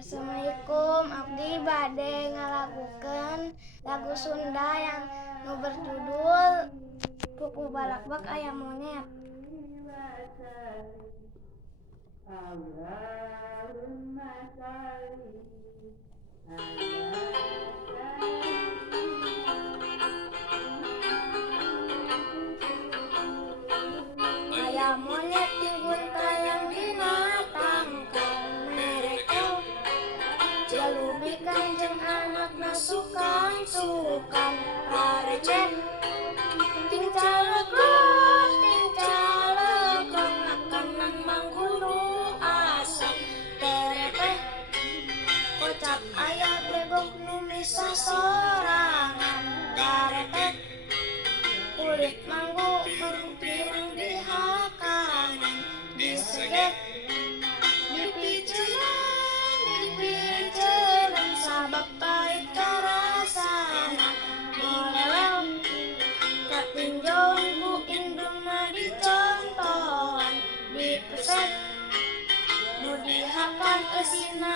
Assalamualaikum, abdi bade ngalagukeun lagu Sunda yang nu berjudul Pupu Balakbak Aya Monyet. Aya monyet tinggun tayang dina tangkal mereka jalubikan jeung anakna sukan rarecet ting calegrong akanang manggulu asap terepeh kocap aya blegok nu misah sorangan daretek kulit manggu pirang dihakanan diseget dipiceunan sabab pait karasana molelel katinjauan ku indungna dicontohan dipeset nu dihakan eusina